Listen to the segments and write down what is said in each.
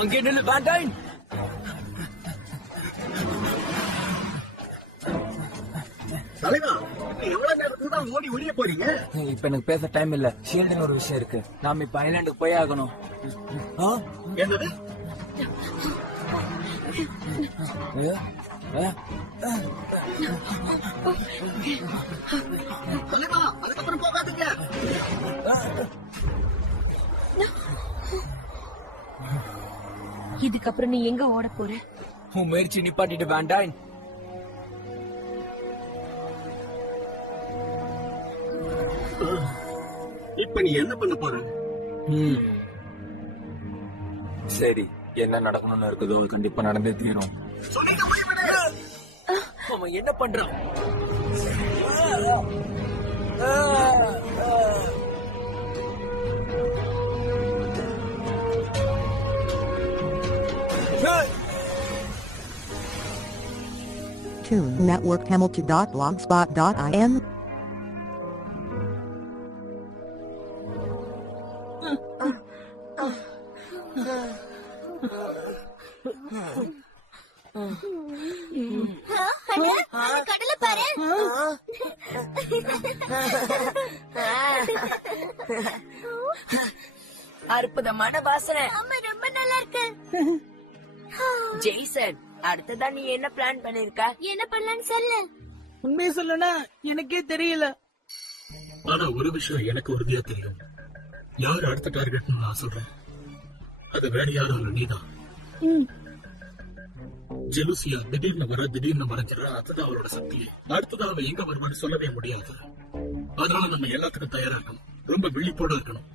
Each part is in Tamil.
அங்கே நில்லு வேண்டாயின். தலைவா, எவ்வளவு நேரத்துக்கு தான் ஓடி ஒழிய போறீங்க? இப்ப எனக்கு பேச டைம் இல்ல. ஷீல்டுன்னு ஒரு விஷயம் இருக்கு. நாம இப்ப ஐலாண்டுக்கு போய் ஆகணும். என்னது? தலைவா, அதுக்கப்புறம் போகாதீங்க. இதுக்கப்புறம் நீ எங்க ஓட போற? உன் முயற்சி நிப்பாட்டிட்டு வேண்டாயின். இப்ப நீ என்ன பண்ண போற? சரி, என்ன நடக்கணும்னு இருக்குதோ அது கண்டிப்பா நடந்தே தீரும். அவன் என்ன பண்றான்? Tune Network Hamilton.blogspot.in. கடலை பாரு. அற்புதமான வாசனை. ஆமா, ரொம்ப நல்லா இருக்கு. ஜெய்சன், அடுத்ததா நீ என்ன பிளான் பண்ணிருக்க? என்ன பண்ணலான்னு சொல்லு. உண்மையை சொல்லனா எனக்கே தெரியல. ஆனா ஒரு விஷயம் எனக்கு உறுதியா தெரியும். யார் அடுத்த டார்கெட் நான் சொல்றேன். அது வேற யாரும் இல்ல, நீதான். ஜெலுசியா திடீர்னு மறைஞ்சிடறா. அதுதான் அவரோட சக்தி. அடுத்ததான் அவன் எங்க வருவான்னு சொல்லவே முடியாது. அதனால நம்ம எல்லாத்துக்கும் தயாரா இருக்கணும். ரொம்ப விழிப்போட இருக்கணும்.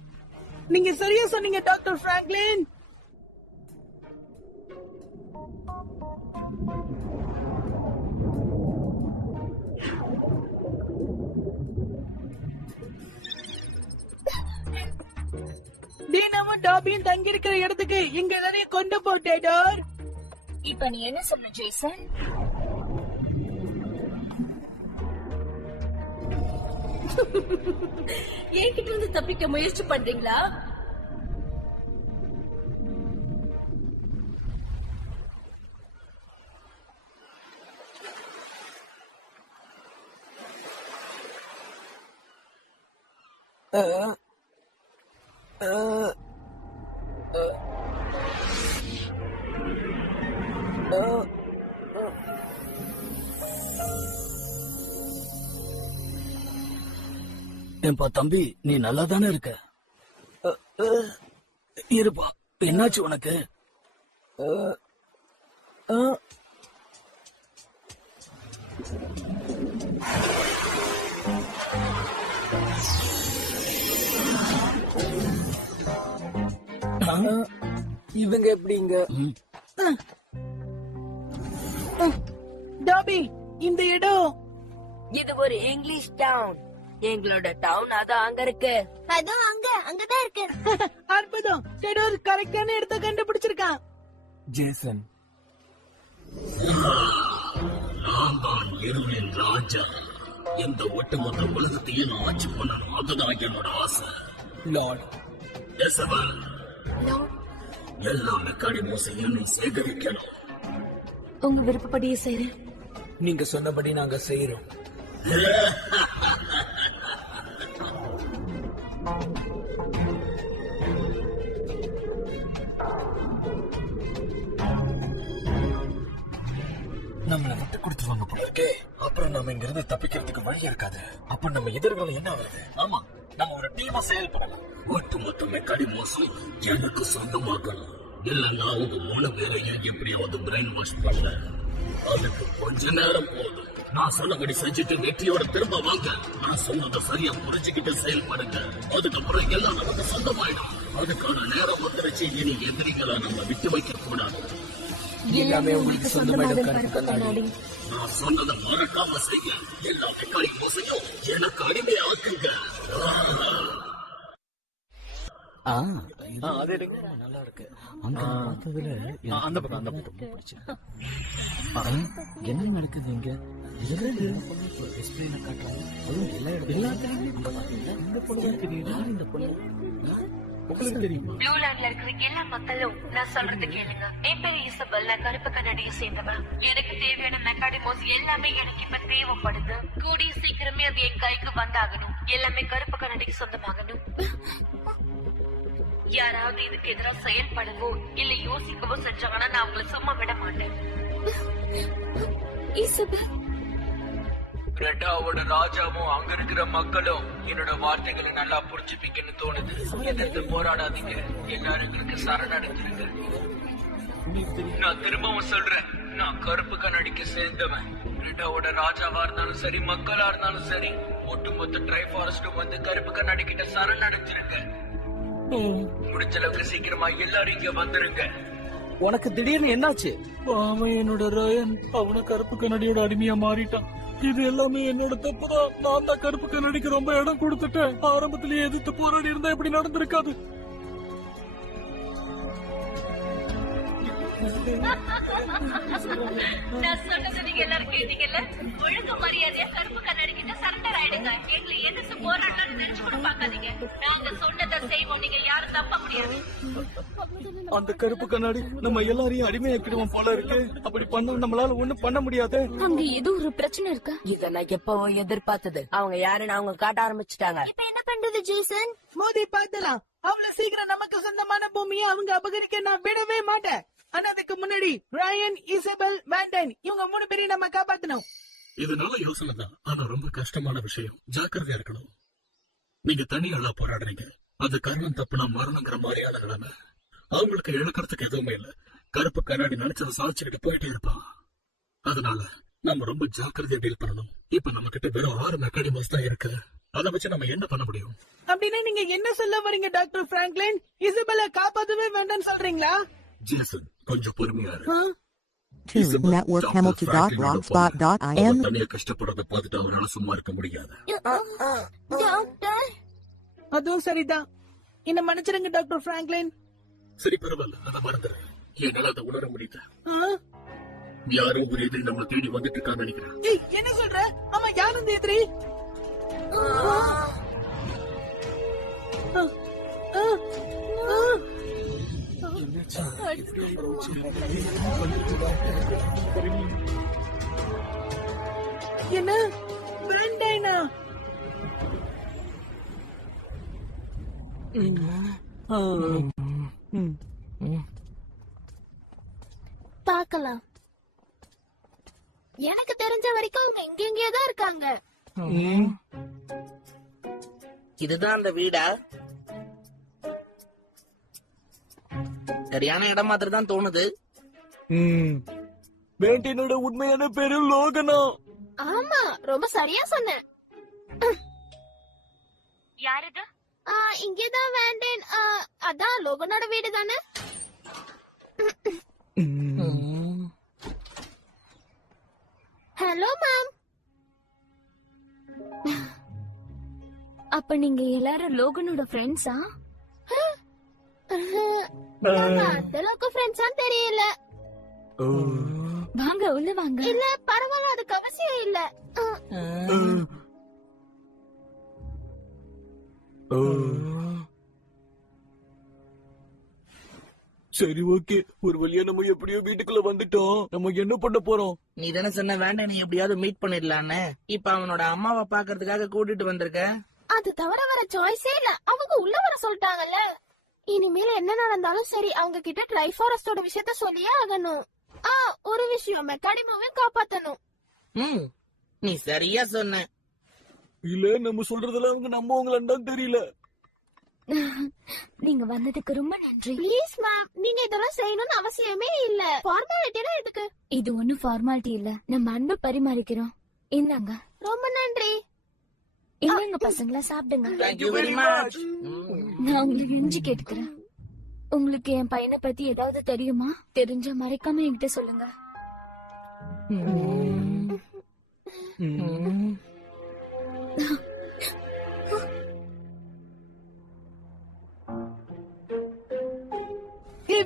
நீங்க சரியா சொன்னீங்க டாக்டர் பிராங்க்லின். டீனாவும் டாபியும் தங்கி இருக்கிற இடத்துக்கு இங்க நிறைய கொண்டு போட்டேடார். இப்ப நீ என்ன சொன்ன ஜெய்சன்? என்கிட்ட இருந்து தப்பிக்க முயற்சி பண்றீங்களா? ஏன்பா தம்பி, நீ நல்லா தானே இருக்க? இருப்பா, என்னாச்சு உனக்கு? இவங்க எப்படிங்க? டாபி, இந்த இடம் இது ஒரு இங்கிலீஷ் டவுன். எங்களோட டவுன் அதான் அங்க இருக்கு. அதுவும் அங்கதான் இருக்கு. அற்புதம். டெடோர் கரெக்டான இடத்தை கண்டுபிடிச்சிருக்கான். ஜேசன், நான் தான் இருளின் ராஜா. எந்த ஒட்டுமொத்த உலகத்தையும் நான் ஆட்சி பண்ணணும். அதுதான் என்னோட ஆசை. லார்ட் எசபல், எல்லா மெக்காடி மோசையும் நீ சேகரிக்கணும். உங்க விருப்பப்படியே செய்றேன். நீங்க சொன்னபடி நாங்க செய்யறோம். நம்மள விட்டு கொடுத்துருவாங்க போல இருக்கே. அப்புறம் நம்ம இங்க இருந்து தப்பிக்கிறதுக்கு வழி இருக்காது. அப்ப நம்ம எதிர்காலம் என்ன ஆகுது? ஆமா, நம்ம ஒரு டீமா செயல்படலாம். ஒட்டுமொத்த மெக்காடி மோசம் எனக்கு சொந்தமாக்கணும். இல்லன்னா உங்க 3 பேரையும் எப்படியாவது பிரெயின் வாஷ் பண்ணல. அதுக்கு கொஞ்ச நேரம் போதும். நான் சொன்னபடி செஞ்சுட்டு வெற்றியோட திரும்ப வாங்க. நான் சொன்னதை சரியா புரிஞ்சுக்கிட்டு செயல்படுங்க. அதுக்கப்புறம் எல்லாம் நமக்கு சொந்தமாயிடும். அதுக்கான நேரம் வந்துருச்சு. இனி எதிரிகளை நம்ம விட்டு வைக்க கூடாது. எல்லாமே உங்களுக்கு சொந்தமாயிடும் கருப்பு கண்ணாடி. நான் சொன்னதை மறக்காம செய்ய. எல்லா மெக்காடி மோசையும் எனக்கு அடிமை ஆக்குங்க. அது எடுங்க, நல்லா இருக்கு. அங்க பார்த்ததுல அந்த பக்கம் பிடிச்சு. என்ன நடக்குது இங்க? ப்ளூலாண்ட்ல இருக்கிற எல்லா மக்களும் நான் சொல்றது கேளுங்க. என் பேரு இசபெல். நான் கருப்பு கண்ணாடியை சேர்ந்தவன். எனக்கு தேவையான மெக்காடிமோஸ் எல்லாமே எனக்கு இப்ப தேவைப்படுது. கூடிய சீக்கிரமே அது என் கைக்கு வந்தாகணும். எல்லாமே கருப்பு கண்ணாடிக்கு சொந்தமாகணும். யாராவது இதுக்கு எதிராக செயல்படவோ இல்ல யோசிக்கவோ செஞ்சாங்கன்னா நான் அவங்களை சும்மா விட மாட்டேன். இசபெல், ரெட்டாவோட ராஜாவும் அங்க இருக்கிற மக்களும் என்னோட வார்த்தைகளை நல்லா புரிஞ்சுப்பீங்கன்னு தோணுது. எதிர்த்து போராடாதீங்க, எல்லாரும் எங்களுக்கு சரணடைஞ்சிருங்க. நான் திரும்பவும் சொல்றேன், நான் கருப்பு கண்ணாடிக்கு சேர்ந்தவன். ரெட்டாவோட ராஜாவா இருந்தாலும் சரி, மக்களா இருந்தாலும் சரி, ஒட்டுமொத்த ட்ரை ஃபாரஸ்டும் வந்து கருப்பு கண்ணாடி கிட்ட சரணடைஞ்சிருங்க. முடிஞ்ச அளவுக்கு சீக்கிரமா எல்லாரும் இங்க வந்துருங்க. உனக்கு திடீர்னு என்னாச்சு? அவன் என்னோட ரயன், அவன கருப்பு கண்ணாடியோட அடிமையா மாறிட்டான். இது எல்லாமே என்னோட தப்புதான். நான் தான் கருப்பு கண்ணாடிக்கு ரொம்ப இடம் கொடுத்துட்டேன். ஆரம்பத்திலேயே எதிர்த்து போராடி இருந்தா இப்படி நடந்திருக்காது. நான் சொன்னதை நீங்க எல்லாரும் கேட்டீங்கல்ல? ஒழுங்கு மரியாதையா கருப்பு கண்ணாடி கிட்ட சரண்டர் ஆயிடுங்க. எங்களை எதிர்த்து போராடணும்னு நினைச்சு கூட பாக்காதீங்க. நாங்க சொன்னதை செய்வோம். நீங்க யாரும் தப்ப முடியாது. அந்த கருப்பு கண்ணாடி நம்ம எல்லாரையும் அடிமையாக்கிடுவோம் போல இருக்கு. அப்படி பண்ண நம்மளால ஒண்ணும் பண்ண முடியாது. அங்க ஏதோ ஒரு பிரச்சனை இருக்கா? இத நான் எப்பவோ எதிர்பார்த்தது. அவங்க யாருன்னு அவங்க காட்ட ஆரம்பிச்சுட்டாங்க. இப்ப என்ன பண்றது ஜேசன்? மோதி பார்க்கலாம். அவ்வளவு சீக்கிரம் நமக்கு சொந்தமான பூமியை அவங்க அபகரிக்க நான் விடவே மாட்டேன். ஆனா அதுக்கு முன்னாடி ராயன், இசபெல், வேண்டன் இவங்க 3 பேரையும் நம்ம காப்பாத்தணும். இது நல்ல யோசனை தான், ஆனா ரொம்ப கஷ்டமான விஷயம். ஜாக்கிரதையா இருக்கணும். நீங்க தனியாளா போராடுறீங்க. அது காரணம் தப்புனா மரணங்கிற மாதிரியான நிலைமை. அவங்களுக்கு இழக்கிறதுக்கு எதுவுமே இல்ல. கருப்பு கண்ணாடி நினைச்சதை சாதிச்சுக்கிட்டு போயிட்டே இருப்பான். அதனால நம்ம ரொம்ப ஜாக்கிரதையா டீல் பண்ணணும். இப்ப நம்ம கிட்ட வெறும் 6 மெக்கானிமஸ் தான் இருக்கு. அதை வச்சு நம்ம என்ன பண்ண முடியும்? அப்படின்னா நீங்க என்ன சொல்ல வரீங்க டாக்டர் பிராங்க்லின்? இசபெல்ல காப்பாத்தவே வேண்டாம்னு சொல்றீங்களா? ஜேசன், கொஞ்சம் பொறுமையா இரு. to networkhamilton.blogspot.in. தனியா கஷ்டப்படுறத பார்த்துட்டு அவரால் சும்மா இருக்க முடியாது. டாக்டர், அதுவும் சரிதான். என்ன மன்னிச்சிருங்க டாக்டர் பிராங்க்லின். சரி, பரவாயில்ல, அதை மறந்துடுறேன். என்னால அதை உணர முடியுது. ஆ? யாரோ ஒரு எதிரி நம்மளை தேடி வந்துட்டு இருக்கான்னு நினைக்கிறேன். ஏய், என்ன சொல்ற? ஆமா, யார் அந்த எதிரி? என்ன? வேண்டாயினா? பார்க்கலாம். எனக்கு தெரிஞ்ச வரைக்கும் அவங்க எங்கெங்கேதான் இருக்காங்க. இதுதான் அந்த வீடா? சரியான இடம் மாதிரி தான் தோணுது. வேண்டியனோட உண்மையான பேரு லோகனா. ஆமா, ரொம்ப சரியா சொன்ன. யாருது? இங்கேதான் வேண்டேன். அதான் லோகனோட வீடு தானே. Hello ma'am. அப்ப நீங்க எல்லாரும் லோகனோட ஃப்ரெண்ட்ஸா? அந்த அளவுக்கு ஃப்ரெண்ட்ஸான்னு தெரியல. வாங்க, உள்ள வாங்க. இல்ல, பரவாயில்ல, அதுக்கு அவசியம் இல்ல. சரி, ஓகே. ஒரு வழியா நம்ம எப்படியோ வீட்டுக்குள்ள வந்துட்டோம். நம்ம என்ன பண்ண போறோம்? நீ தானே சொன்ன வேண்டாம் நீ எப்படியாவது மீட் பண்ணிடலான்னு. இப்ப அவனோட அம்மாவை பாக்குறதுக்காக கூட்டிட்டு வந்திருக்க. அது தவிர வர சாய்ஸே இல்ல. அவங்க உள்ள வர சொல்லிட்டாங்கல்ல. இனிமேல என்ன நடந்தாலும் சரி, அவங்க கிட்ட ட்ரை ஃபாரஸ்டோட விஷயத்த சொல்லியே ஆகணும். ஒரு விஷயம், மெக்கானிமாவையும் காப்பாத்தணும். நீ சரியா சொன்ன. இல்ல, நம்ம சொல்றதுல அவங்க நம்புவாங்களான்னு தெரியல. நீங்க வந்ததுக்கு ரொம்ப நன்றி. ப்ளீஸ் மேம், நீங்க இதெல்லாம் செய்யணும்னு அவசியமே இல்ல. ஃபார்மாலிட்டினா எதுக்கு? இது ஒண்ணும் ஃபார்மாலிட்டி இல்ல. நம்ம அன்பு பரிமாறிக்கிறோம். இந்தாங்க. ரொம்ப நன்றி. இல்லங்க பசங்களா, சாப்பிடுங்க. Thank you very much. நான் உங்களுக்கு இஞ்சி கேட்டுக்கிறேன். உங்களுக்கு என் பையனை பத்தி ஏதாவது தெரியுமா? தெரிஞ்சா மறைக்காம என்கிட்ட சொல்லுங்க.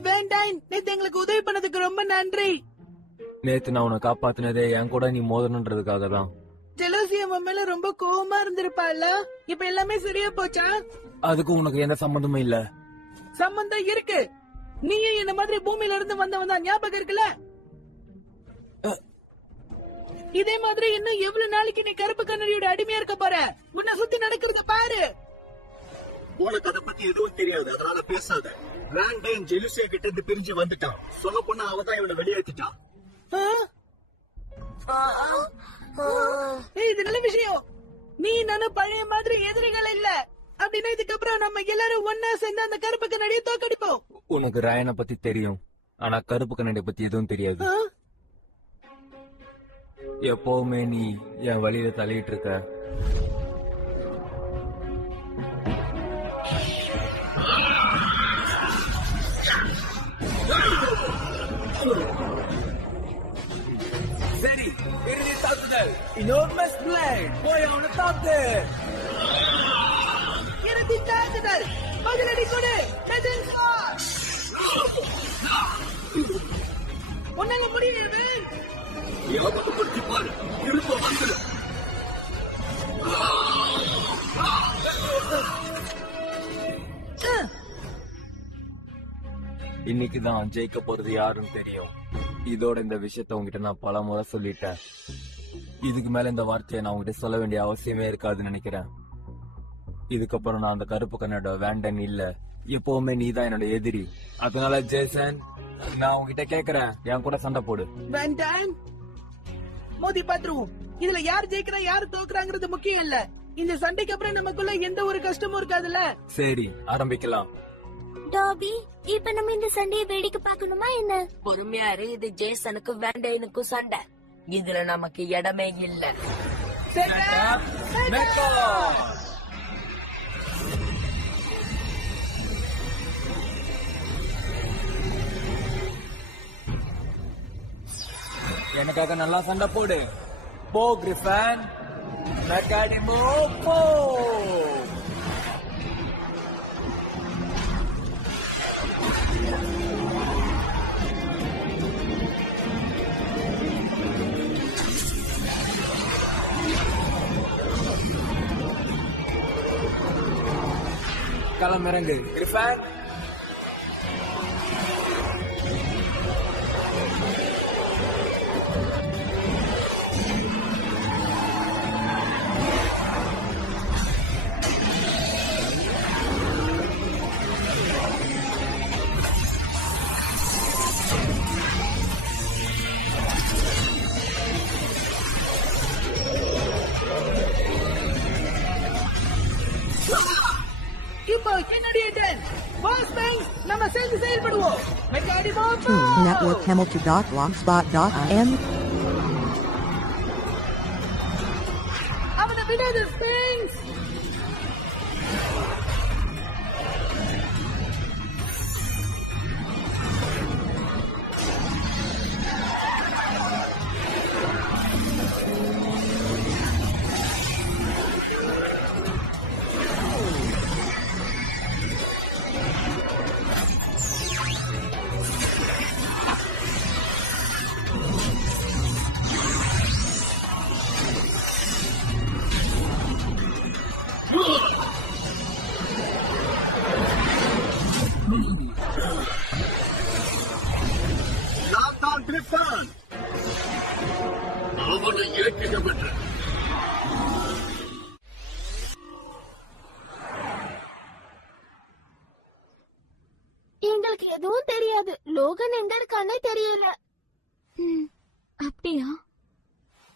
வேண்டாம், நேத்து எங்களுக்கு உதவி பண்ணதுக்கு ரொம்ப நன்றி. நேத்து நான் உன்னை காப்பாத்தினதே என் கூட நீ மோதணுன்றதுக்காக தான். ஜெலசி அவன் மேல ரொம்ப கோவமா இருந்திருப்பாள்ல. இப்ப எல்லாமே சரியா போச்சா? அதுக்கும் உனக்கு எந்த சம்பந்தமும் இல்ல. சம்பந்தம் இருக்கு. நீயும் என்ன மாதிரி பூமியில இருந்து வந்தவன் தான், ஞாபகம் இருக்குல்ல? இதே மாதிரி இன்னும் எவ்வளவு நாளைக்கு நீ கருப்பு கண்ணாடியோட அடிமையா இருக்க போற? உன்னை சுத்தி நடக்கிறத பாரு. உனக்கு அதை பத்தி எதுவும் தெரியாது, அதனால பேசாத. வேண்டன் ஜெலுசியா கிட்ட இருந்து பிரிஞ்சு வந்துட்டான். சொல்ல போனா அவதான் இவனை வெளியேற்றிட்டான். இது நல்ல விஷயம். நீ நானும் பழைய மாதிரி எதிரிகள் இல்ல. அப்படின்னா இதுக்கப்புறம் நம்ம எல்லாரும் ஒன்னா சேர்ந்து அந்த கருப்பு கண்ணாடியை தோக்கடிப்போம். உனக்கு ராயனை பத்தி தெரியும், ஆனா கருப்பு கண்ணாடியை பத்தி எதுவும் தெரியாது. எப்பவுமே நீ என் வழியில தள்ளிட்டு இருக்க. சரி, இறுதி தாக்குதல். enormous blade. போய் அவனை தாக்கு. இறுதி தாக்குதல். பதிலடி கொடு. மெதின்சா. உன்னால முடியாது. ஞாபகப்படுத்தி பாரு, திரும்ப வந்துடு. இன்னைக்குதான் ஜெயிக்க போறது யாருன்னு தெரியும். இதோட இந்த விஷயத்த உங்ககிட்ட நான் பல முறை சொல்லிட்டேன். இதுக்கு மேல இந்த வார்த்தையை நான் உங்ககிட்ட சொல்ல வேண்டிய அவசியமே இருக்காதுன்னு நினைக்கிறேன். இதுக்கப்புறம் நான் அந்த கருப்பு கண்ணோட வேண்டன் இல்ல. எப்பவுமே நீதான் என்னோட எதிரி. அதனால ஜேசன், நான் உங்ககிட்ட கேக்குறேன், என் கூட சண்டை போடு. வேண்டாம், மோதி பாத்துருவோம். இதுல யார் ஜெயிக்கிறா யாரு தோக்குறாங்கிறது முக்கியம் இல்ல. இந்த சண்டைக்கு அப்புறம் நமக்குள்ள எந்த ஒரு கஷ்டமும் இருக்காதுல்ல. சரி, ஆரம்பிக்கலாம். டாபி, இப்ப நம்ம இந்த சண்டையை வேடிக்கை பார்க்கணுமா என்ன? பொறுமையா இரு, இது ஜேசனுக்கு வேண்டனுக்கும் சண்டை. இதுல நமக்கு இடமே இல்ல. எனக்காக நல்லா சண்டை போடு. போ கிரிஃபன், மெக்காடிமோ போ. களமிறங்கு கிரிஃபன். இப்போ என்னுடைய டர்ன். பாஸ் மேன், நம்ம சேர்ந்து செயல்படுவோம். மெக்காடிமோ போ. Network Hamilton.blogspot.in. அவனை விடாத ஸ்பிங்ஸ். நான் தான் கிரிஃபன். அவனை ஏற்றுக்கப்பட்ட எங்களுக்கு எதுவும் தெரியாது. லோகன் எங்க இருக்கானே தெரியல. அப்படியா?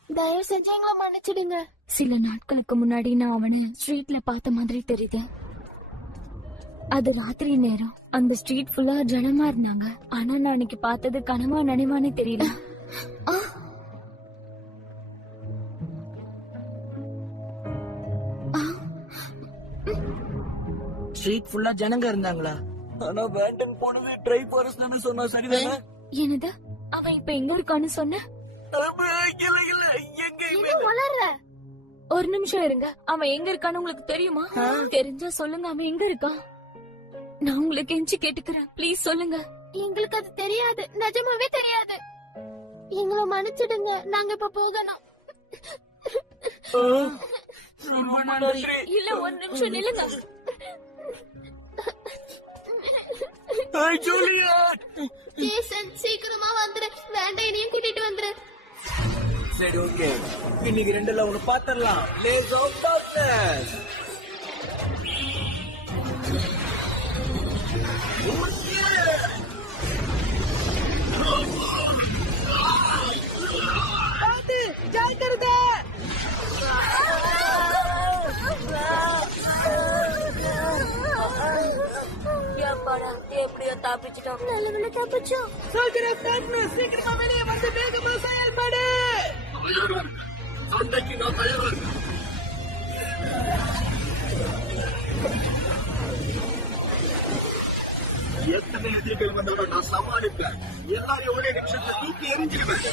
தயவு செஞ்சு எங்களை மன்னிச்சிடுங்க. சில நாட்களுக்கு முன்னாடி நான் அவனை ஸ்ட்ரீட்ல பார்த்த மாதிரி தெரியுது. அது ராத்திரி நேரம். அந்த ஸ்ட்ரீட் ஃபுல்லா ஜனமா இருந்தாங்க. ஆனா நான் அன்னைக்கு பார்த்தது கனவா நினைவானே தெரியல. ஸ்ட்ரீட் ஃபுல்லா ஜனங்க இருந்தாங்களா? ஆனா வேண்டன் போனது ட்ரை ஃபாரஸ்ட்னு சொன்னா சரிதானே? என்னது? அவன் இப்ப எங்க இருக்கான்னு சொன்ன? வளர்ற. ஒரு நிமிஷம் இருங்க. அவன் எங்க இருக்கான்னு உங்களுக்கு தெரியுமா? தெரிஞ்சா சொல்லுங்க. அவன் எங்க இருக்கான்? நான் உங்களுக்கு கெஞ்சி கேட்டுக்கிறேன், ப்ளீஸ் சொல்லுங்க. எங்களுக்கு அது தெரியாது, நிஜமாவே தெரியாது. எங்களை மன்னிச்சிடுங்க, நாங்க இப்ப போகணும். ரொம்ப நன்றி. இல்ல, ஒரு நிமிஷம் நில்லுங்க. ஜூலியட். ஜேசன், சீக்கிரமா வந்துரு. வேண்டாம், இனியும் கூட்டிட்டு வந்துரு. சரி ஓகே, இன்னைக்கு 2ல 1 பாத்திரலாம். Lace of darkness. பாத்து ஜாக்கிரதை. ஏப்பாடா, எப்படியோ தப்பிச்சிட்டோம். நல்லவன தப்பிச்சோம். சோல்ஜர் ஆஃப் டார்க்னஸ், சீக்கிரமா வெளியே வந்து வேகமா செயல்படு. சண்டைக்கு நான் தயார். எத்தனை எதிரிகள் வந்தாலும் நான் சமாளிப்பேன். எல்லாரையும் ஒரே நிமிஷத்துல தூக்கி எறிஞ்சிடுவேன்.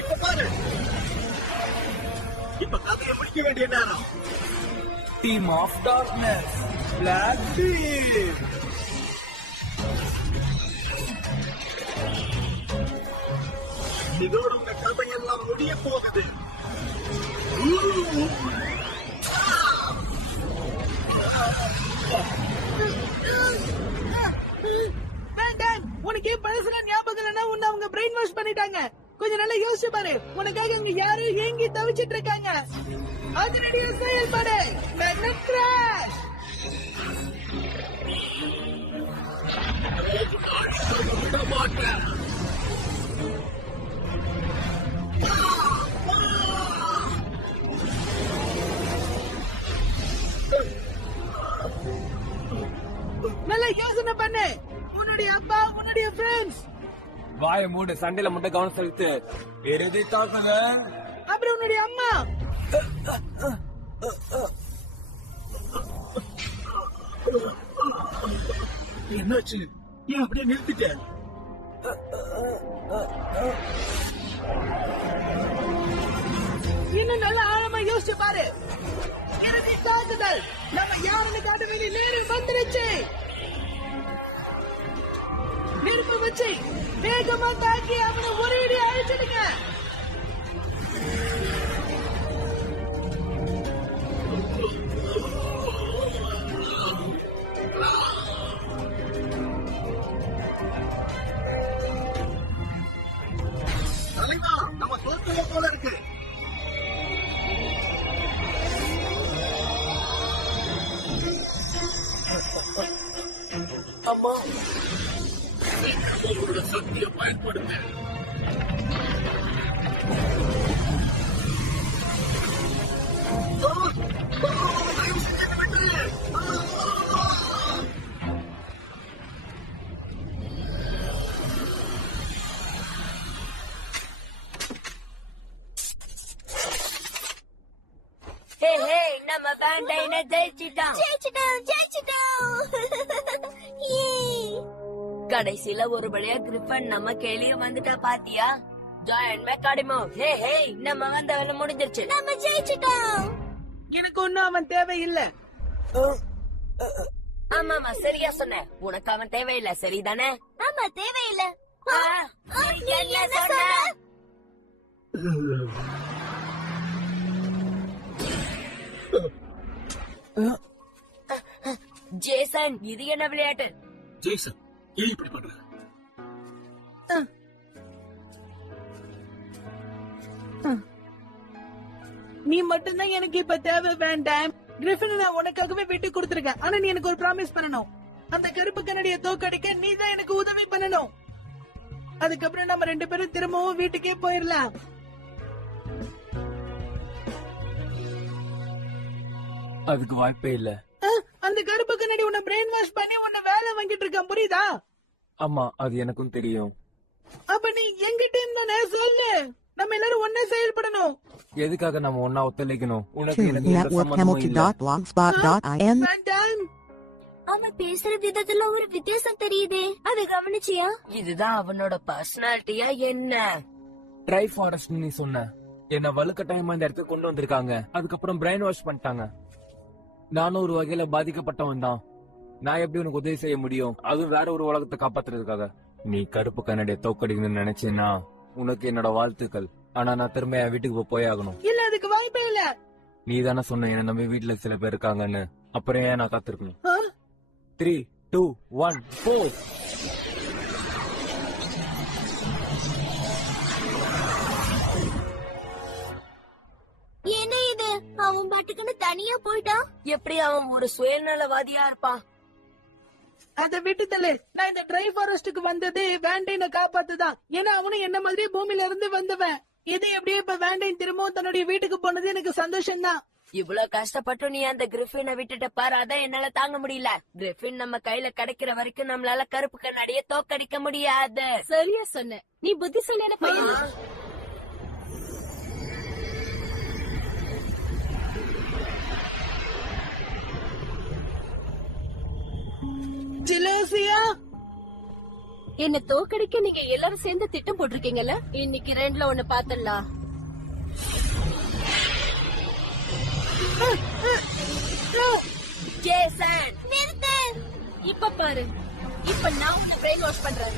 இப்ப பாரு, இப்ப கதையை முடிக்க வேண்டிய நேரம். Team of darkness, black team. இதோடு உங்க கதையெல்லாம் முடிய போகுது. வேண்டாம், உனக்கு ஏன் பழசுலாம் ஞாபகம் இல்லைன்னா உன்னை அவங்க பிரெயின் வாஷ் பண்ணிட்டாங்க. கொஞ்சம் நல்லா யோசிச்சு பாரு, உனக்காக இங்க யாரும் ஏங்கி தவிச்சிட்டு இருக்காங்க. அதனுடைய செயல்பாடு மேக்னெட் கிராஷ். நல்லா யோசனை பண்ணு. உன்னுடைய அப்பா, உன்னுடைய ஃப்ரெண்ட்ஸ், வாய மூடு, சண்டையில மட்டும் கவனம் செலுத்து. எருதை தாக்குங்க. அப்புறம் உன்னுடைய அம்மா. என்னாச்சு? ஏன் அப்படியே நிறுத்திட்டேன்? இன்னும் நல்லா ஆழமா யோசிச்சு பாரு. இறுதி தாக்குதல் நம்ம யாருன்னு காட்ட வேண்டிய நேரம் வந்துருச்சு. நெருப்பு வச்சு வேகமா தாக்கி அவனை ஒரு இடி அழிச்சிடுங்க. தலைவா, நம்ம தோற்றுவோம் போல இருக்கு. அம்மா, உங்களோட சக்தியை பயன்படுத்த. ஹே ஹே, நம்ம பேண்டைனை ஜெயிச்சிட்டோம். கடைசியில ஒரு வழியா கிரிஃபன் நம்ம கேளிய வந்துட்டா பாத்தியா? ஜாயின் மெக்காடிமோ. ஹே ஹே, நம்ம வந்த வேலை முடிஞ்சிருச்சு. நம்ம ஜெயிச்சிட்டோம். எனக்கு ஒண்ணும் அவன் தேவையில்லை. ஆமாமா, சரியா சொன்ன. உனக்கு அவன் தேவையில்லை, சரிதானே? ஆமா, தேவையில்லை. என்ன சொன்ன? ஜேசன், இது என்ன விளையாட்டு? ஜேசன், ஏன் இப்படி பண்ற? நீ மட்டும்தான் எனக்கு இப்ப தேவை. வேண்டாம், கிரிஃபின் நான் உனக்காகவே விட்டு கொடுத்திருக்கேன். ஆனா நீ எனக்கு ஒரு ப்ராமிஸ் பண்ணணும். அந்த கருப்பு கண்ணடியை தோக்கடிக்க நீ தான் எனக்கு உதவி பண்ணணும். அதுக்கப்புறம் நம்ம 2 பேரும் திரும்பவும் வீட்டுக்கே போயிடலாம். அதுக்கு வாய்ப்பே இல்ல. அந்த கருப்பு கண்ணாடி உன்னை பிரெயின் வாஷ் பண்ணி உன்னை வேலை வாங்கிட்டு இருக்கான், புரியுதா? ஆமா, அது எனக்கும் தெரியும். அப்ப நீ எங்க டீம் தானே, சொல்லு. நம்ம எல்லாரும் ஒண்ணா செயல்படணும். எதுக்காக நம்ம ஒன்னா ஒத்துழைக்கணும்? உனக்கு to எனக்கு எந்த சம்மந்தமும் இல்ல. networkhamilton.blogspot.in. வேண்டாம். அவன் பேசுற விதத்துல ஒரு வித்தியாசம் தெரியுதே, அது கவனிச்சியா? இதுதான் அவனோட பர்சனாலிட்டியா என்ன? ட்ரை ஃபாரஸ்ட் நீ சொன்ன. என்ன வலுக்கட்டாயமா இந்த இடத்துக்கு கொண்டு வந்திருக்காங்க. அதுக்கப்புறம் பிரெயின் வாஷ் பண்ணிட்டாங்க. நானும் ஒரு வகையில பாதிக்கப்பட்டவன் தான். நான் எப்படி உனக்கு உதவி செய்ய முடியும், அதுவும் வேற ஒரு உலகத்தை காப்பாத்துறதுக்காக? நீ கருப்பு கண்ணாடியை தோக்கடிக்கணும்னு நினைச்சேன்னா உனக்கு என்னோட வாழ்த்துக்கள். ஆனா நான் திரும்ப என் வீட்டுக்கு போய் ஆகணும். இல்ல, அதுக்கு வாய்ப்பே இல்ல. நீ தானே சொன்ன என்ன நம்பி வீட்டுல சில பேர் இருக்காங்கன்னு. அப்புறம் ஏன் நான் காத்திருக்கணும்? ஆ? 3, 2, 1, 4. என்ன இது, அவன் பாட்டுக்குன்னு தனியா போயிட்டான். எப்படி அவன் ஒரு சுயநலவாதியா இருப்பான்? அத விட்டு தள்ளு. நான் இந்த ட்ரை ஃபாரஸ்டுக்கு வந்தது வேண்டைனை காப்பாத்துதான். ஏன்னா அவனும் என்ன மாதிரி பூமியில இருந்து வந்தவன். இது எப்படியோ இப்ப வேண்டைன் திரும்பவும் தன்னுடைய வீட்டுக்கு போனது எனக்கு சந்தோஷம் தான். இவ்வளவு கஷ்டப்பட்டு நீ அந்த கிரிஃபினை விட்டுட்ட பாரு, அதான் என்னால தாங்க முடியல. கிரிஃபின் நம்ம கையில கிடைக்கிற வரைக்கும் நம்மளால கருப்பு கண்ணாடியை தோக்கடிக்க முடியாது. சரியா சொன்ன, நீ புத்திசாலியான பையன். ஜிலேசியா, என்ன தோக்கடிக்க நீங்க எல்லாரும் சேர்ந்து திட்டம் போட்டிருக்கீங்கல்ல. இன்னைக்கு 2ல 1 பாத்துடலாம். ஜேசன், நிறுத்து. இப்ப பாரு, இப்ப நான் உன்னை பிரெயின் வாஷ் பண்றேன்.